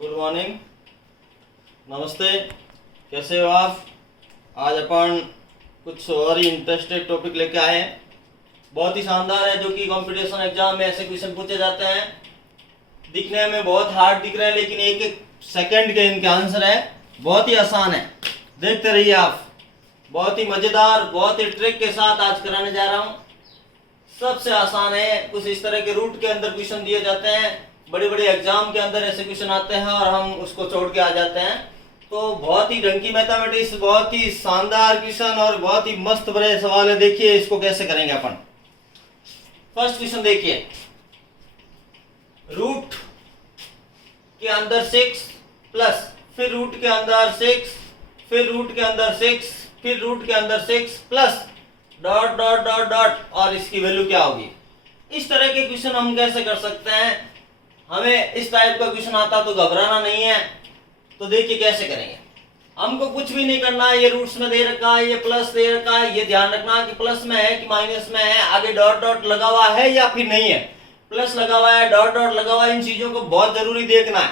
Good morning, नमस्ते। कैसे हो आप? आज अपन कुछ और ही इंटरेस्टेड टॉपिक लेके आए हैं। बहुत ही शानदार है, जो कि कंपटीशन एग्जाम में ऐसे क्वेश्चन पूछे जाते हैं। दिखने में बहुत हार्ड दिख रहे हैं, लेकिन एक एक सेकंड के इनके आंसर है। बहुत ही आसान है, देखते रहिए आप। बहुत ही मज़ेदार, बहुत ही ट्रिक के साथ आज कराने जा रहा हूँ। सबसे आसान है। कुछ इस तरह के रूट के अंदर क्वेश्चन दिए जाते हैं। बड़े बड़े एग्जाम के अंदर ऐसे क्वेश्चन आते हैं और हम उसको छोड़ के आ जाते हैं। तो बहुत ही ढंग की मैथमेटिक्स, बहुत ही शानदार क्वेश्चन और बहुत ही मस्त बड़े सवाल है। देखिए इसको कैसे करेंगे अपन। फर्स्ट क्वेश्चन देखिए, रूट के अंदर 6 प्लस फिर रूट के अंदर 6 फिर रूट के अंदर 6 फिर रूट के अंदर 6 plus dot dot dot dot और इसकी वैल्यू क्या होगी। इस तरह के क्वेश्चन हम कैसे कर सकते हैं। हमें इस टाइप का क्वेश्चन आता तो घबराना नहीं है। तो देखिए कैसे करेंगे। हमको कुछ भी नहीं करना है। ये रूट्स में दे रखा है, ये प्लस दे रखा है। ये ध्यान रखना कि प्लस में है कि माइनस में है, आगे डॉट डॉट लगा हुआ है या फिर नहीं है। प्लस लगा हुआ है, डॉट डॉट लगा हुआ है, इन चीजों को बहुत जरूरी देखना है।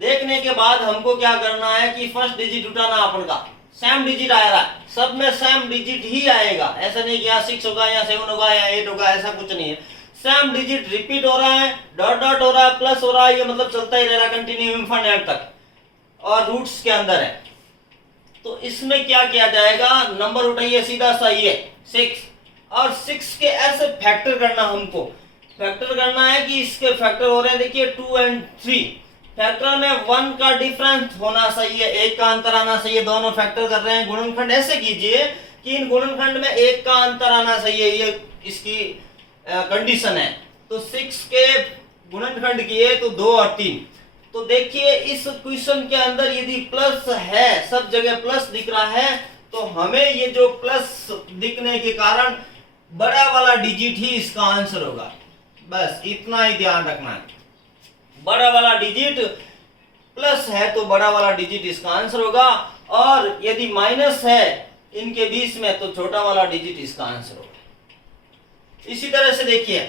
देखने के बाद हमको क्या करना है कि फर्स्ट डिजिट उठाना। अपन का सेम डिजिट आ रहा है, सब में सेम डिजिट ही आएगा। ऐसा नहीं कि यहाँ 6 होगा, यहाँ 7 होगा, यहाँ 8 होगा, ऐसा कुछ नहीं है। सेम डिजिट रिपीट हो रहा है, डॉट डॉट हो रहा है, प्लस हो रहा है, ये मतलब चलता ही रहेगा कंटिन्यू इनफिनिट तक। और रूट्स के अंदर है तो इसमें क्या किया जाएगा, नंबर उठाइए सीधा सा ये 6 और 6 के ऐसे फैक्टर करना। हमको फैक्टर करना है कि इसके फैक्टर हो रहे हैं, देखिए 2 और 3। फैक्टर में 1 का डिफरेंस होना सही है, 1 का अंतर आना सही है। दोनों फैक्टर कर रहे हैं। गुणनखंड ऐसे कीजिए कि इन गुणनखंड में 1 का अंतर आना सही है। ये इसकी कंडीशन है। तो 6 के गुणनखंड किए तो 2 और 3। तो देखिए इस क्वेश्चन के अंदर यदि प्लस है, सब जगह प्लस दिख रहा है, तो हमें ये जो प्लस दिखने के कारण बड़ा वाला डिजिट ही इसका आंसर होगा। बस इतना ही ध्यान रखना है। बड़ा वाला डिजिट प्लस है तो बड़ा वाला डिजिट इसका आंसर होगा, और यदि माइनस है इनके बीच में तो छोटा वाला डिजिट इसका आंसर होगा। इसी तरह से देखिए,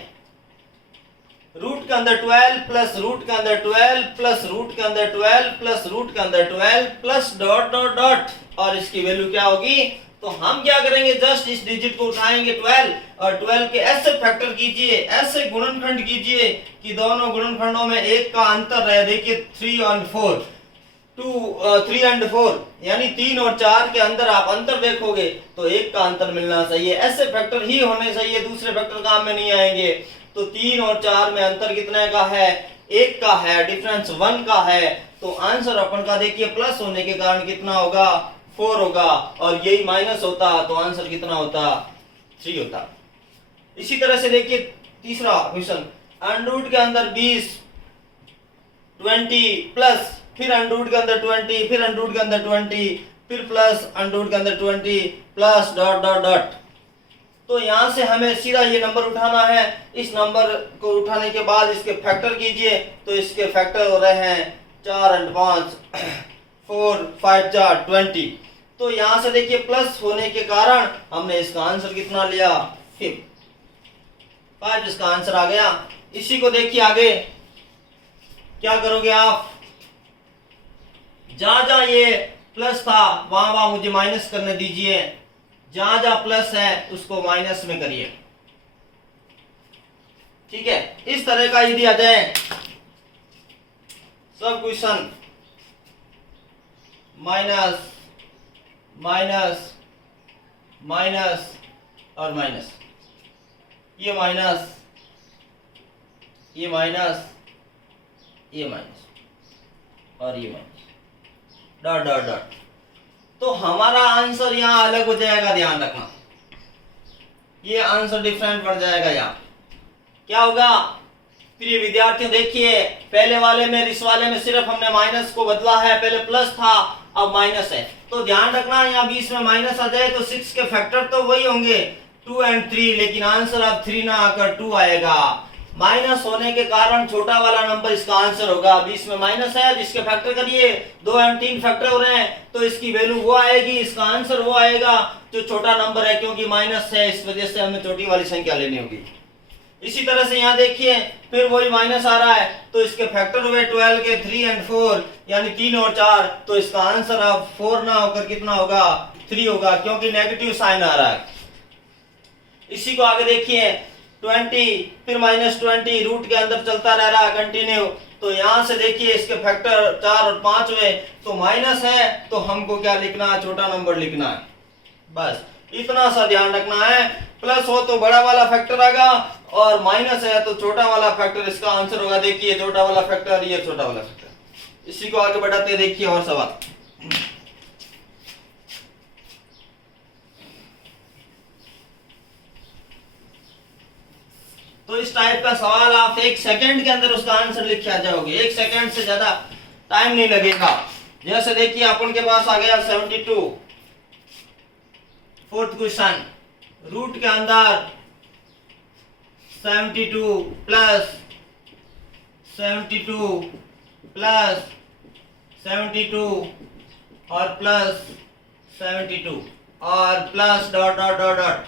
रूट के अंदर 12 प्लस रूट के अंदर 12 प्लस रूट के अंदर 12 प्लस रूट के अंदर 12 प्लस डॉट डॉट डॉट और इसकी वैल्यू क्या होगी। तो हम क्या करेंगे, जस्ट इस डिजिट को उठाएंगे 12 और 12 के ऐसे फैक्टर कीजिए, ऐसे गुणनखंड कीजिए कि दोनों गुणनखंडों में 1 का अंतर रहे। देखिए 3 और 4, 3 और 4 यानी 3 और 4 के अंदर आप अंतर देखोगे तो 1 का अंतर मिलना चाहिए। ऐसे फैक्टर ही होने चाहिए, दूसरे फैक्टर काम में नहीं आएंगे। तो 3 और 4 में अंतर कितने का है, 1 का है, डिफरेंस 1 का है। तो आंसर अपन का देखिए प्लस होने के कारण कितना होगा, 4 होगा, और यही माइनस होता तो आंसर कितना होता, 3 होता। इसी तरह से देखिए तीसरा क्वेश्चन, अंडर के अंदर 20 20 प्लस फिर अंडर के अंदर 20 फिर अंडर के अंदर 20 फिर प्लस अंडर के अंदर 20 प्लस डॉट डॉट डॉट। तो यहां से हमें सीधा ये नंबर उठाना है। इस नंबर को उठाने के बाद इसके फैक्टर कीजिए तो इसके फैक्टर हो रहे हैं 4 और 5 4 5 4 20। तो यहां से देखिए प्लस होने के कारण हमने इसका आंसर कितना लिया, 5 इसका आंसर आ गया। इसी को देखिए आगे क्या करोगे आप, जहां जहां ये प्लस था वहां वहां मुझे माइनस करने दीजिए। जहां जहां प्लस है उसको माइनस में करिए। ठीक है, इस तरह का यदि आ जाए सब क्वेश्चन, माइनस माइनस माइनस और माइनस, ये माइनस ये माइनस ये माइनस और ये माइनस, डॉट डॉट डॉट, तो हमारा आंसर यहाँ अलग हो जाएगा। ध्यान रखना, ये आंसर डिफरेंट पड़ जाएगा। यहाँ क्या होगा, प्रिय विद्यार्थियों देखिए, पहले वाले में इस वाले में सिर्फ हमने माइनस को बदला है। पहले प्लस था अब माइनस है। तो ध्यान रखना यहाँ बीच में माइनस आ जाए तो 6 के फैक्टर तो वही होंगे 2 और 3, लेकिन आंसर अब 3 ना आकर 2 आएगा। माइनस होने के कारण छोटा वाला नंबर इसका आंसर होगा। बीच में माइनस है जिसके फैक्टर करिए, 2 और 3 फैक्टर हो रहे हैं तो इसकी वैल्यू वो आएगी, इसका आंसर वो आएगा जो छोटा नंबर है, क्योंकि माइनस है इस वजह से हमें छोटी वाली संख्या लेनी होगी। इसी तरह से यहाँ देखिए फिर वही माइनस आ रहा है, तो इसके फैक्टर हुए 12 के 3 और 4 यानी 3 और 4, तो इसका आंसर अब 4 ना होकर कितना होगा 3 होगा, क्योंकि नेगेटिव साइन आ रहा है। इसी को आगे देखिए 20 फिर -20 रूट के अंदर चलता रह रहा है कंटिन्यू, तो यहाँ से देखिए इसके फैक्टर 4 और 5 हुए, तो माइनस है तो हमको क्या लिखना है, छोटा नंबर लिखना है, बस इतना सा ध्यान रखना है। प्लस हो तो बड़ा वाला फैक्टर आएगा और माइनस है तो छोटा वाला फैक्टर, इसका आंसर होगा देखिए छोटा वाला फैक्टर, ये छोटा वाला फैक्टर। इसी को आगे बढ़ाते देखिए और सवाल। तो इस टाइप का सवाल आप 1 सेकंड के अंदर उसका आंसर लिख के आ जाओगे, 1 सेकंड से ज्यादा टाइम नहीं लगेगा। जैसे देखिए अपन के पास आ गया 72, फोर्थ क्वेश्चन, रूट के अंदर 72 प्लस 72 प्लस 72 और प्लस 72 और plus dot dot dot dot.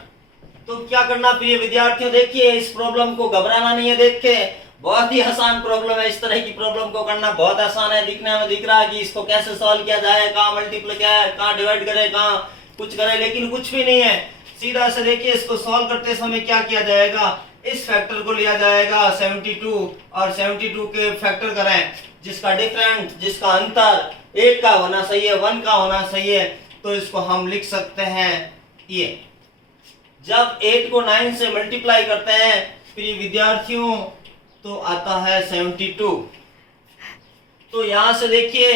तो क्या करना प्रिय विद्यार्थियों, देखिए इस प्रॉब्लम को घबराना नहीं है, देखिए बहुत ही आसान प्रॉब्लम है, इस तरह की प्रॉब्लम को करना बहुत आसान है। दिखने में दिख रहा है कि इसको कैसे सॉल्व किया जाए, कहाँ मल्टीप्लाई क्या है, कहाँ डिवाइड करे, कहाँ कुछ करे, लेकिन कुछ भी नहीं है। सीधा से देखिए इसको सॉल्व करते समय क्या किया जाएगा, इस फैक्टर को लिया जाएगा 72 और 72 के फैक्टर करें, जिसका डिफरेंट, जिसका अंतर 1 का होना चाहिए, 1 का होना चाहिए, तो इसको हम लिख सकते हैं ये। जब 8 को 9 से मल्टीप्लाई करते हैं प्रिय विद्यार्थियों तो आता है 72। तो यहां से देखिए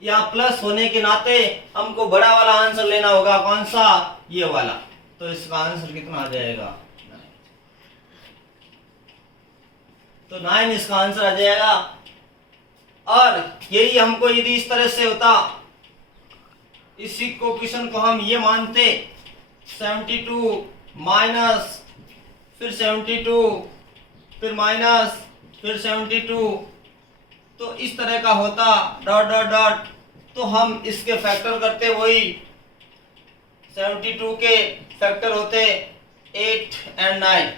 या प्लस होने के नाते हमको बड़ा वाला आंसर लेना होगा, कौन सा, ये वाला, तो इसका आंसर कितना आ जाएगा 9। तो 9 इसका आंसर आ जाएगा। और यही हमको यदि इस तरह से होता, इसी कोएफिशिएंट को हम ये मानते 72 माइनस फिर 72 फिर माइनस फिर 72, तो इस तरह का होता डॉट डॉट डॉट, तो हम इसके फैक्टर करते, वही 72 के फैक्टर होते 8 और 9,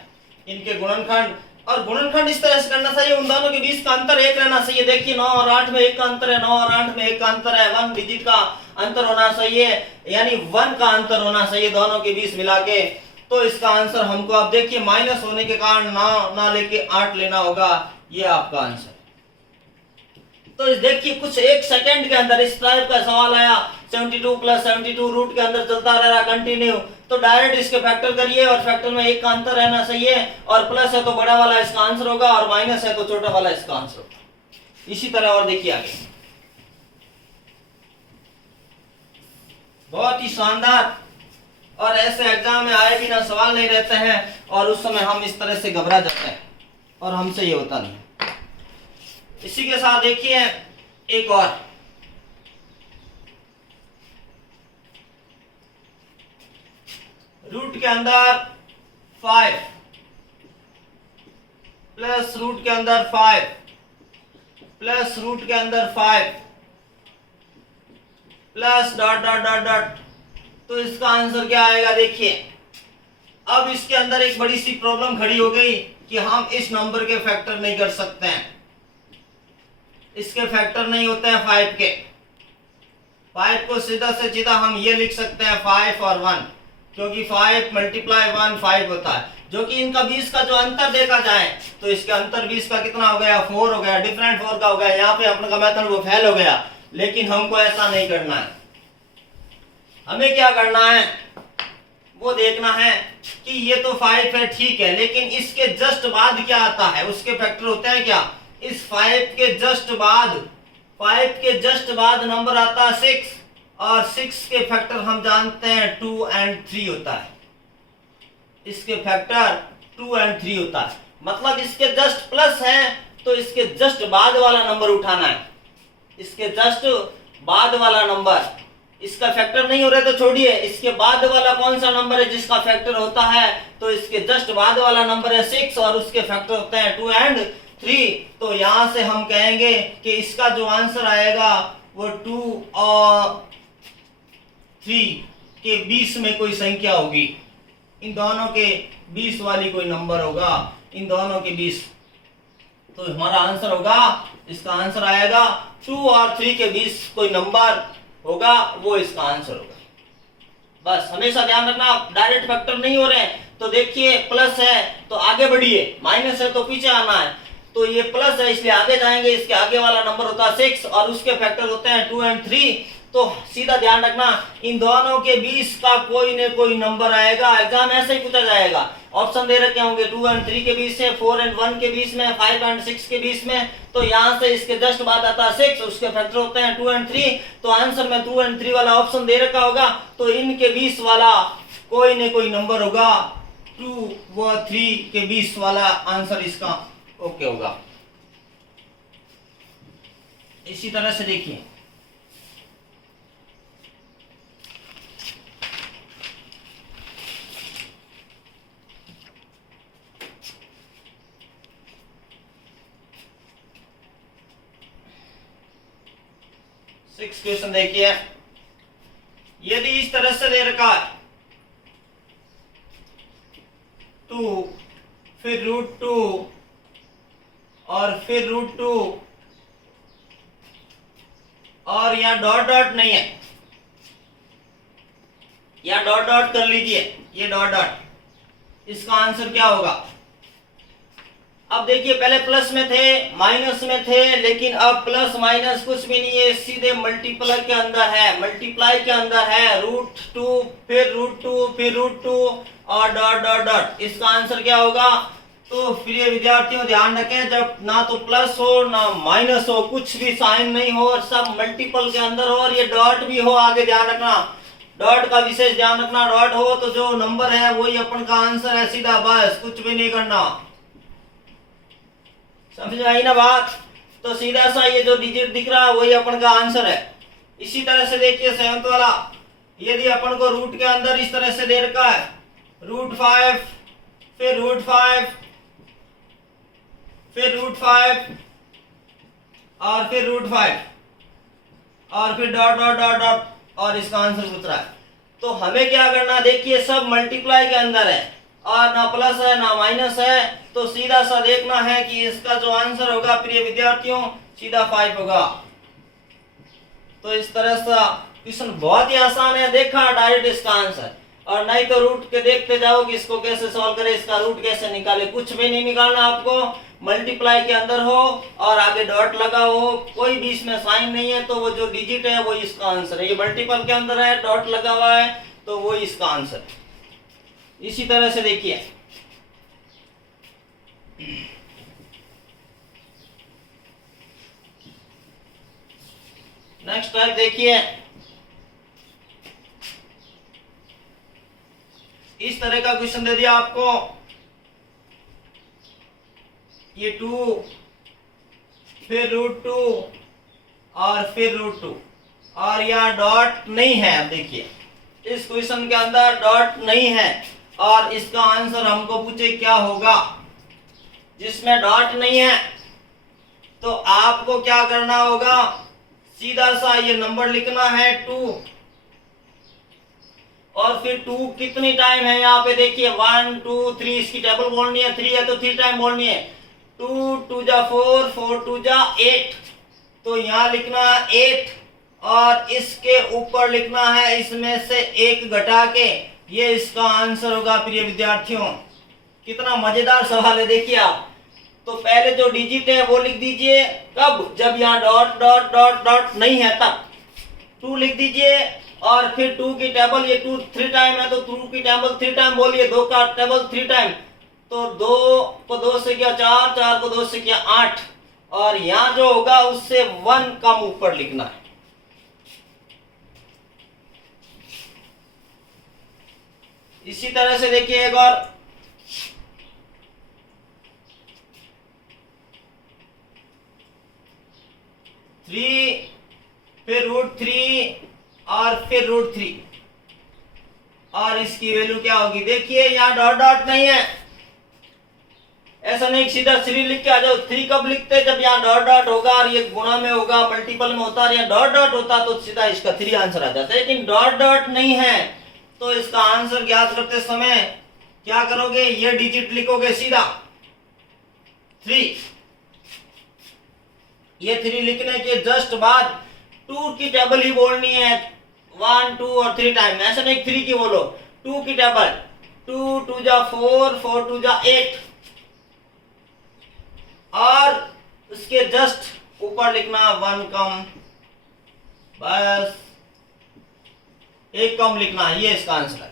इनके गुणनखंड, और गुणनखंड इस तरह से करना चाहिए उन दोनों के बीच का अंतर 1 रहना चाहिए। देखिए 9 और 8 में 1 का अंतर है, 9 और 8 में 1 का अंतर है, 1 डिजिट का अंतर होना चाहिए, यानी 1 का अंतर होना चाहिए दोनों के बीच मिला के। तो इसका आंसर हमको अब देखिए माइनस होने के कारण 9 ना लेके 8 लेना होगा, ये आपका आंसर। तो देखिए कुछ 1 सेकंड के अंदर इस टाइप का सवाल आया, 72 प्लस 72 रूट के अंदर चलता रह रहा कंटिन्यू, तो डायरेक्ट इसके फैक्टर करिए और फैक्टर में 1 का अंतर रहना चाहिए, और प्लस है तो बड़ा वाला इसका आंसर होगा और माइनस है तो छोटा वाला इसका आंसर होगा। इसी तरह और देखिए आगे, बहुत ही शानदार, और ऐसे एग्जाम में आए बिना सवाल नहीं रहते हैं और उस समय हम इस तरह से घबरा जाते हैं और हमसे ये होता नहीं। इसी के साथ देखिए एक और, रूट के अंदर 5 प्लस रूट के अंदर 5 प्लस रूट के अंदर 5 plus dot dot dot dot, तो इसका आंसर क्या आएगा देखिए। अब इसके अंदर एक बड़ी सी प्रॉब्लम खड़ी हो गई कि हम इस नंबर के फैक्टर नहीं कर सकते हैं, इसके फैक्टर नहीं होते हैं 5 के। 5 को सीधा से सीधा हम ये लिख सकते हैं 5 और 1, क्योंकि 5 मल्टीप्लाई 1 5 होता है, जो कि इनका 20 का जो अंतर देखा जाए तो इसके अंतर 20 का कितना हो गया, 4 हो गया, डिफरेंट 4 का हो गया। यहाँ पे अपने का मेथड वो फेल हो गया, लेकिन हमको ऐसा नहीं करना है। हमें क्या करना है, वो देखना है कि ये तो 5 है ठीक है, लेकिन इसके जस्ट बाद क्या आता है, उसके फैक्टर होते हैं क्या। इस 5 के जस्ट बाद, 5 के जस्ट बाद नंबर आता है 6, और 6 के फैक्टर हम जानते हैं 2 और 3 होता है। इसके फैक्टर 2 और 3 होता है, मतलब इसके जस्ट प्लस है तो इसके जस्ट बाद वाला नंबर उठाना है, इसके जस्ट बाद वाला नंबर, इसका फैक्टर नहीं हो रहा तो छोड़िए, इसके बाद वाला कौन सा नंबर है जिसका फैक्टर होता है, तो इसके जस्ट बाद वाला नंबर है 6 और उसके फैक्टर होते हैं 2 और 3। तो यहां से हम कहेंगे कि इसका जो आंसर आएगा वो 2 और 3 के बीच में कोई संख्या होगी, इन दोनों के 20 वाली कोई नंबर होगा, इन दोनों के बीच, तो हमारा आंसर होगा, इसका आंसर आएगा 2 और 3 के बीच कोई नंबर होगा, वो इसका आंसर होगा। बस हमेशा ध्यान रखना, डायरेक्ट फैक्टर नहीं हो रहे हैं, तो देखिए प्लस है तो आगे बढ़िए, माइनस है तो पीछे आना है, तो ये प्लस है इसलिए आगे जाएंगे, इसके आगे वाला नंबर होता है 6 और उसके फैक्टर होते हैं 2 और 3। तो सीधा ध्यान रखना, इन दोनों के बीच का कोई न कोई नंबर आएगा, एग्जाम ऐसे ही पूछा जाएगा। ऑप्शन दे रखे होंगे 2 और 3 के बीच से, 4 और 1 के बीच में, 5 और 6 के बीच में, तो यहाँ से इसके जस्ट बाद आता है 6, उसके फैक्टर होते हैं 2 और 3, तो आंसर में 2 और 3 वाला ऑप्शन दे रखा होगा, तो इनके बीच वाला कोई न कोई नंबर होगा, 2 व 3 के बीच वाला आंसर इसका ओके होगा। इसी तरह से देखिए, सिक्स क्वेश्चन देखिए, यदि इस तरह से दे रखा है 2 फिर √2 और फिर √2 और यहाँ डॉट डॉट नहीं है, या डॉट डॉट कर लीजिए, ये डॉट डॉट, इसका आंसर क्या होगा? अब देखिए पहले प्लस में थे, माइनस में थे, लेकिन अब प्लस माइनस कुछ भी नहीं है, सीधे मल्टीप्लाई के अंदर है, मल्टीप्लाई के अंदर है, √2 फिर √2 फिर √2 और डॉट डॉट डॉट, इसका आंसर क्या होगा? तो प्रिय विद्यार्थियों ध्यान रखें, जब ना तो प्लस हो ना माइनस हो, कुछ भी साइन नहीं हो और सब मल्टीपल के अंदर हो और ये डॉट भी हो, आगे ध्यान रखना, डॉट का विशेष ध्यान रखना, डॉट हो तो जो नंबर है वही अपन का आंसर है सीधा, बस कुछ भी नहीं करना, समझ आई ना बात? तो सीधा सा ये जो डिजिट दिख रहा है वही अपन का आंसर है। इसी तरह से देखिए 7th वाला, यदि अपन को रूट के अंदर इस तरह से दे रखा है √5 फिर √5 फिर √5 और फिर √5 और फिर डॉट डॉट डॉट डॉट और इसका आंसर पूछ रहा है, तो हमें क्या करना, देखिए सब मल्टीप्लाई के अंदर है और ना प्लस है ना माइनस है, तो सीधा सा देखना है कि इसका जो आंसर होगा प्रिय विद्यार्थियों सीधा 5 होगा। तो इस तरह से क्वेश्चन बहुत ही आसान है, देखा डायरेक्ट इसका आंसर, और नहीं तो रूट के देखते जाओ कि इसको कैसे सॉल्व करे, इसका रूट कैसे निकाले, कुछ भी नहीं निकालना आपको, मल्टीप्लाई के अंदर हो और आगे डॉट लगा हो, कोई बीच में साइन नहीं है, तो वो जो डिजिट है वो इसका आंसर है, ये मल्टीपल के अंदर है, डॉट लगा हुआ है, तो वो इसका आंसर है। इसी तरह से देखिए नेक्स्ट टाइप, देखिए इस तरह का क्वेश्चन दे दिया आपको, ये 2 फिर √2 और फिर √2 और यहाँ डॉट नहीं है। अब देखिए इस क्वेश्चन के अंदर डॉट नहीं है और इसका आंसर हमको पूछे क्या होगा, जिसमें डॉट नहीं है, तो आपको क्या करना होगा, सीधा सा ये नंबर लिखना है 2 और फिर 2 कितनी टाइम है यहाँ पे देखिए 1 2 3, इसकी टेबल बोलनी है, 3 है तो 3 टाइम बोलनी है, 2 2 जा 4 4 2 जा 8, तो यहाँ लिखना है 8 और इसके ऊपर लिखना है इसमें से 1 घटा के, ये इसका आंसर होगा प्रिय विद्यार्थियों। कितना मजेदार सवाल है देखिए आप, तो पहले जो डिजिट है वो लिख दीजिए, कब, जब यहाँ डॉट डॉट डॉट डॉट नहीं है तब 2 लिख दीजिए और फिर 2 की टेबल, ये 2 3 टाइम है तो 2 की टेबल 3 टाइम बोलिए, 2 का टेबल 3 टाइम, तो 2 को 2 से किया 4, 4 को 2 से किया 8 और यहाँ जो होगा उससे 1 कम ऊपर लिखना है। इसी तरह से देखिए एक और, फिर √3 और फिर √3 और इसकी वैल्यू क्या होगी, देखिए यहाँ डॉट डॉट नहीं है, ऐसा नहीं सीधा 3 लिख के आ जाओ, 3 कब लिखते, जब यहाँ डॉट डॉट होगा और ये गुणा में होगा, मल्टीपल में होता है, यहाँ डॉट डॉट होता तो सीधा इसका 3 आंसर आ जाता है, लेकिन डॉट डॉट नहीं है, तो इसका आंसर ज्ञात करते समय क्या करोगे, ये डिजिट लिखोगे सीधा 3। ये 3 लिखने के जस्ट बाद 2 की टेबल ही बोलनी है, 1 2 और 3 टाइम, ऐसा नहीं 3 की बोलो, 2 की टेबल, 2 2 जा 4, 4 2 जा 8, और उसके जस्ट ऊपर लिखना 1 कम, बस एक कम लिखना, ये इसका आंसर है।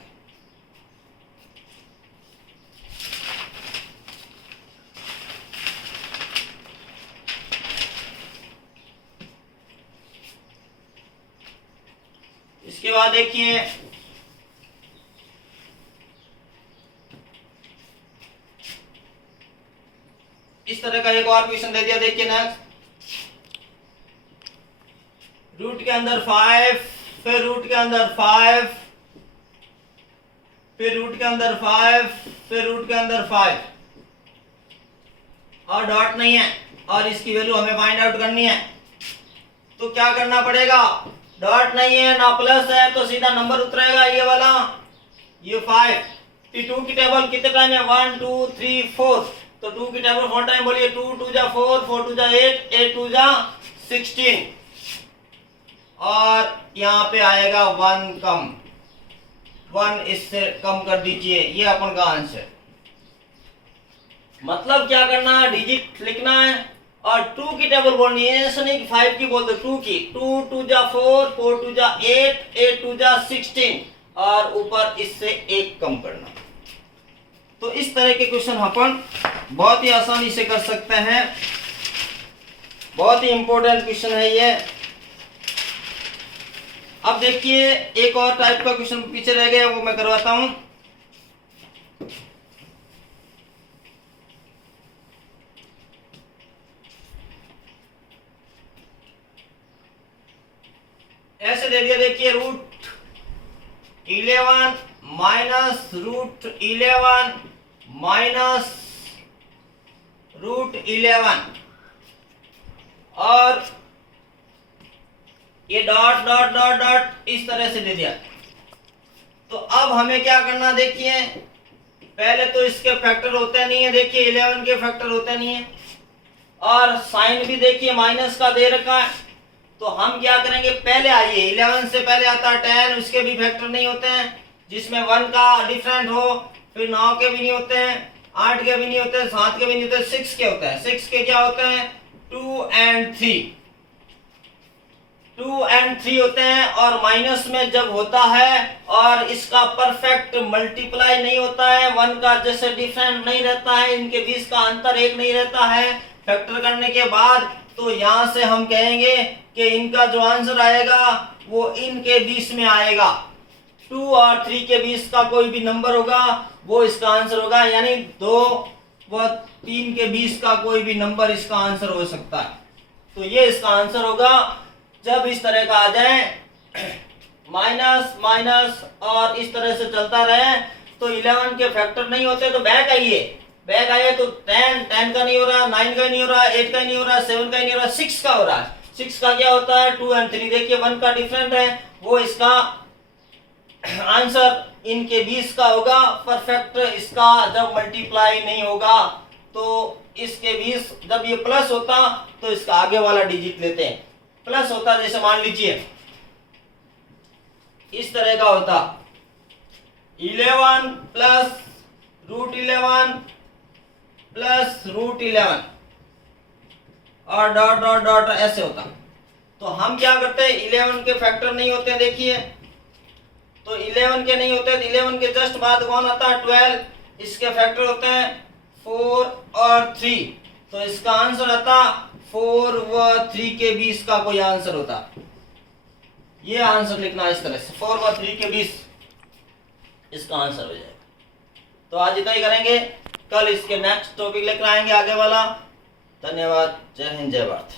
इसके बाद देखिए इस तरह का एक और क्वेश्चन दे दिया, देखिए नेक्स्ट, रूट के अंदर 5, फिर रूट के अंदर 5, फिर रूट के अंदर 5, फिर रूट के अंदर 5, और डॉट नहीं है, और इसकी वैल्यू हमें फाइंड आउट करनी है। तो क्या करना पड़ेगा, डॉट नहीं है ना प्लस है, तो सीधा नंबर उतरेगा ये वाला, ये 5। 2 की टेबल कितने टाइम है, 1 2 3 4, तो 2 की टेबल 4 टाइम बोलिए, 2 2 जा 4, 4 2 जा 8, 8 2 जा 16, और यहाँ पे आएगा 1 कम, 1 इससे कम कर दीजिए, ये अपन का आंसर। मतलब क्या करना है, डिजिट लिखना है और 2 की टेबल बोलनी है, ऐसा नहीं कि 5 की बोल दो, 2 की, 2 2 जा 4, 4 2 जा 8, 8 2 जा 16, और ऊपर इससे 1 कम करना। तो इस तरह के क्वेश्चन अपन बहुत ही आसानी से कर सकते हैं, बहुत ही इंपॉर्टेंट क्वेश्चन है ये। अब देखिए एक और टाइप का क्वेश्चन पीछे रह गया, वो मैं करवाता हूं। ऐसे दे दिया, देखिए √11 माइनस √11 माइनस √11, और ये डॉट डॉट डॉट डॉट इस तरह से दे दिया। तो अब हमें क्या करना, देखिए पहले तो इसके फैक्टर होते नहीं है, देखिए 11 के फैक्टर होते नहीं है, और साइन भी देखिए माइनस का दे रखा है। तो हम क्या करेंगे, पहले आइए 11 से पहले आता है 10, उसके भी फैक्टर नहीं होते हैं, जिसमें 1 का डिफरेंट हो, फिर 9 के भी नहीं होते हैं, 8 के भी नहीं होते, 7 के भी नहीं होते, 6 के होते हैं। 6 के क्या होते हैं, 2 और 3, 2 और 3 होते हैं। और माइनस में जब होता है और इसका परफेक्ट मल्टीप्लाई नहीं होता है, 1 का जैसे डिफरेंट नहीं रहता है, इनके बीच का अंतर 1 नहीं रहता है फैक्टर करने के बाद, तो यहां से हम कहेंगे कि इनका जो आंसर आएगा वो इनके बीच में आएगा। 2 और 3 के बीच का कोई भी नंबर होगा वो इसका आंसर होगा, यानी 2 व 3 के बीच का कोई भी नंबर इसका आंसर हो सकता है। तो ये इसका आंसर होगा। जब इस तरह का आ जाए माइनस माइनस और इस तरह से चलता रहे, तो 11 के फैक्टर नहीं होते तो बैक आइए, बैक आइए तो 10 का नहीं हो रहा, 9 का नहीं हो रहा, 8 का नहीं हो रहा, 7 का नहीं हो रहा, 6 का हो रहा है। 6 का क्या होता है, 2 और 3, देखिए 1 का डिफरेंट है, वो इसका आंसर इनके बीच का होगा। परफेक्ट इसका जब मल्टीप्लाई नहीं होगा तो इसके बीच जब ये प्लस होता तो इसका आगे वाला डिजिट लेते हैं, प्लस होता जैसे मान लीजिए इस तरह का होता 11 प्लस √11 प्लस √11 और डॉट डॉट डॉट ऐसे होता। तो हम क्या करते हैं, 11 के फैक्टर नहीं होते, देखिए तो 11 के नहीं होते, 11 के जस्ट बाद कौन आता है, 12, इसके फैक्टर होते हैं 4 और 3, तो इसका आंसर आता 4 व 3 के बीच का कोई आंसर होता। ये आंसर लिखना इस तरह से, 4 व 3 के बीच इसका आंसर हो जाएगा। तो आज इतना ही करेंगे, कल इसके नेक्स्ट टॉपिक लेकर आएंगे आगे वाला। धन्यवाद, जय हिंद, जय भारत।